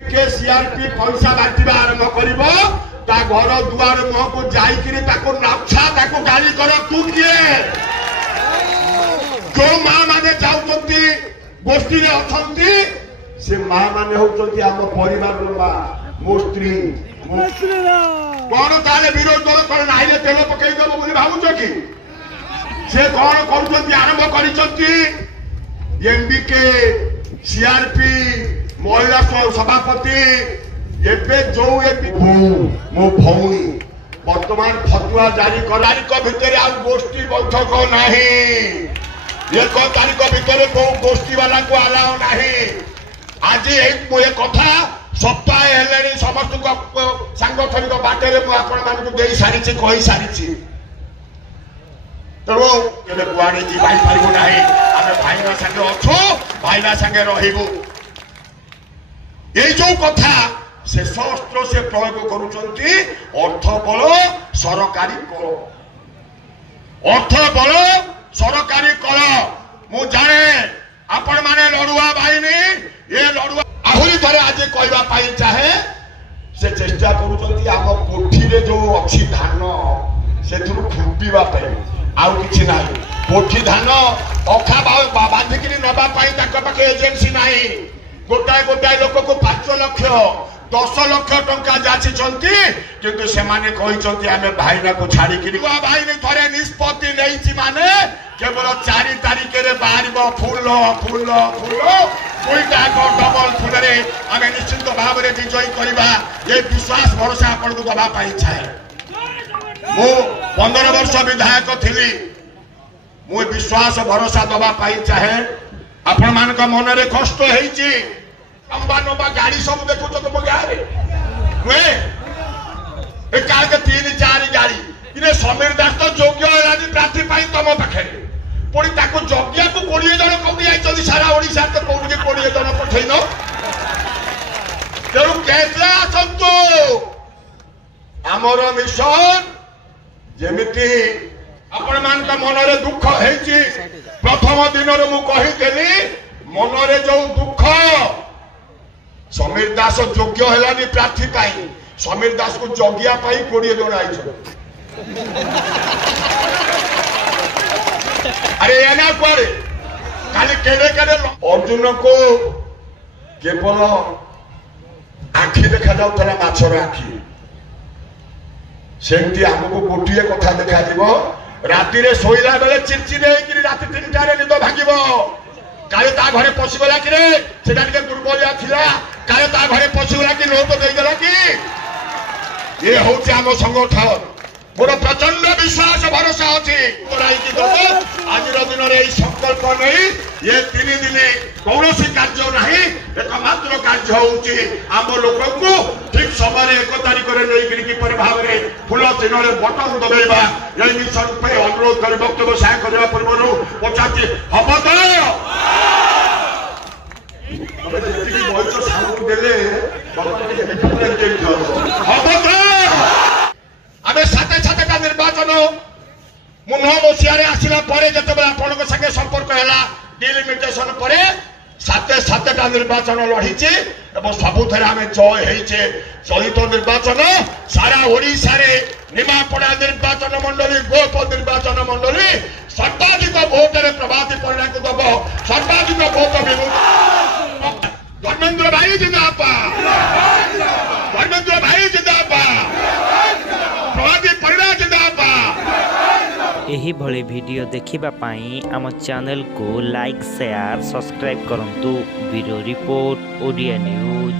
के सीआरपी पैसा बांटा आरंभ कर घर दुआर मुह को जाकर नाछा गाली कर तू किए जो माँ मैंने जाऊँगी गोष्ठी अच्छा से माँ मैंने होती आम परिवार माँ मो स्त्री कौन ताले विरोध दल कौन ना तेल पकईदेव बोली भावुच कि से कौन कर आरंभ कर एमबीके सीआरपी महिला सभापति एबे जो मो भौणी वर्तमान फतुआ जारी भितर आ गोष्ठी बैठक नहीं 1 तारीख भितर को गोष्ठी वाला को आलाओ नहीं आज ये कथा सप्ताह हेले समस्त सांगठनिक बाटे मुझे सारी कही सारी तेणु केवे कुआड़े जापारू ना आम भाईना संगे अच्छु भाईना संगे रही ये जो कथा से शस्त्र से प्रयोग करुचंती अर्थ बल सरकारी कल अर्थ बल सरकारी कल मु जाने आपण माने लड़ुआ बाहिनी ये लड़ुआ आहरी थरे आज कहवाई चाहे से चेष्टा करुचंती आम कोठी रे जो अच्छी धान से फुंपीवा आउ किछि नाही कोठी धान अखा बांधिकी नवा पाखे एजेन्सी नाही गोटाए गोटाए लोक को 5 लाख 10 लाख टंका जाचिछंती किंतु से माने कहिछंती आमे भाईना को छाड़ी कि भाईनी थरे निष्पत्ति नैछि माने केवल 4 तारिख रे बाहरिबो फूल फूल फूल कोइटा को डबल फूल रे आमे निश्चित भाव रे विजय करबा ये विश्वास भरोसा आपन को दबा पाई छाए मो 15 वर्ष विधायक थिली मु विश्वास भरोसा दबा पाई चाहे आपण मान का मन रे कष्ट हेछि लंबा लंबा गाड़ी सब देखो तो तुम गाड़ी वे ए कार के 3-4 गाड़ी इने समीर दास तो योग्य है प्रार्थी पाई तुम पाखे पुणी ताको जगिया को 20 जन कौड़ी आई सारा ओडिशा तो कौड़ी 20 जन पठेन तेणु केतला आसतु आमर मिशन जेमिति आपण मान का मन रे दुख हेछि प्रथम दिन रे मु कहितली मन रे जो दुख समीर दास योग्य है प्रार्थी पाई समीर दास को जगिया पाई 20 जन आई अरे एना कुआरे खाली केड़े केड़े अर्जुन को केवल आखि देखा जाऊला माछर आखि सेमती आमको गोटे कथा देखा राति रे सोईला बेले चिड़चिड़े राति 3टारे निद भांगिब काले ता घरे पशिगला कि रे सेटा टिके दुर्बलिया थिला काले ता घरे पशिगला कि लोक देइगला कि ये होचे आम संगठन मोर प्रचंड विश्वास भरोसा अछि आज दिन में संकल्प नहीं ये 3 दिन कौन कार्य नहीं एकमात्र कार्य होची आम लोक को ठीक समय 1 तारिख नहीं भाव में फूल चिन्ह में बटन दबाइबा ये मिशन पे अनुरोध कर वक्तव्य साय करने पूर्व पचार हम आम साते सातेटा निर्वाचन मु 9 मसीह आसला आपण संगे संपर्क है डिलिमिटेशन पर साते सातेटा निर्वाचन लड़ीचे सबुथ आम जय होइचे चलित निर्वाचन सारा ओडिशा रे निमापड़ा निर्वाचन मंडली गोप निर्वाचन मंडली सर्वाधिक भोट रे प्रभाती परिणा को दब सर्वाधिक भोट धर्मेंद्र भाई जिंदाबाद धर्मेंद्र भाई जिंदाबाद प्रभाती परिणा जिंदाबाद। एही भली वीडियो देखिबा पाई आम चैनल को लाइक शेयर सब्सक्राइब करंतु। Bureau report Odia news.